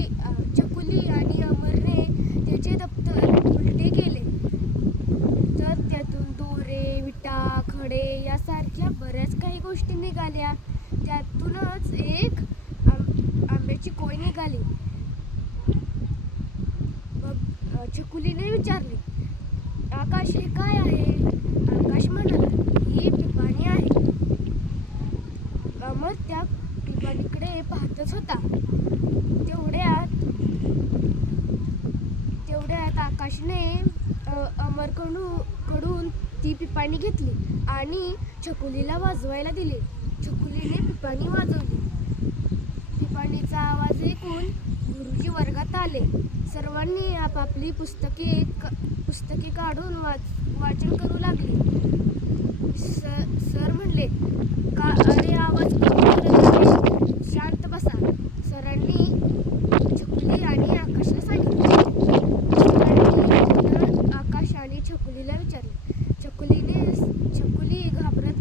चकुली आणि अमरने त्याचे दप्तर उलटे केले तर त्यातून दोरे, विटा, खडे यासारख्या बऱ्याच काही गोष्टी निघाल्या. त्यातूनच एक आंब्याची कोय निघाली. मग चकुलीने विचारले, आकाश हे काय आहे? आकाश म्हणाला, ही पिपाणी आहे. अमर त्या पिपाणीकडे पाहतच होता. तेवढ्यात आकाशने अमरकडून ती पिपाणी घेतली आणि छकुलीला वाजवायला दिली. छकुलीने पिपाणी वाजवली. पिपाणीचा आवाज ऐकून गुरुजी वर्गात आले. सर्वांनी आपापली पुस्तके काढून वाचन करू लागली. सर म्हणले, अरे आवाज कमी करत आहे, शांत बसा. सरांनी छकुली आणि आकाशला सांगितले. सरांनी आकाश आणि छकुलीला विचारले. छकुली घाबरत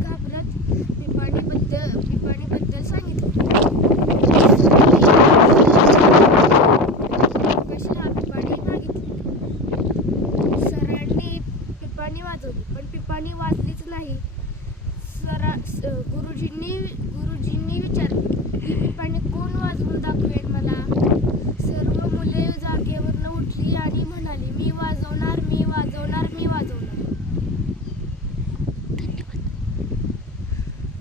पिपाणीबद्दल सांगितलं. आकाशला पिपाणी मागितली. सरांनी पिपाणी वाजवली, पण पिपाणी वाजलीच नाही. गुरुजींनी विचारले, ही पिपाणी कोण वाजवून दाखवेल मला? सर्व मुले जागेवरनं उठली आणि म्हणाली, मी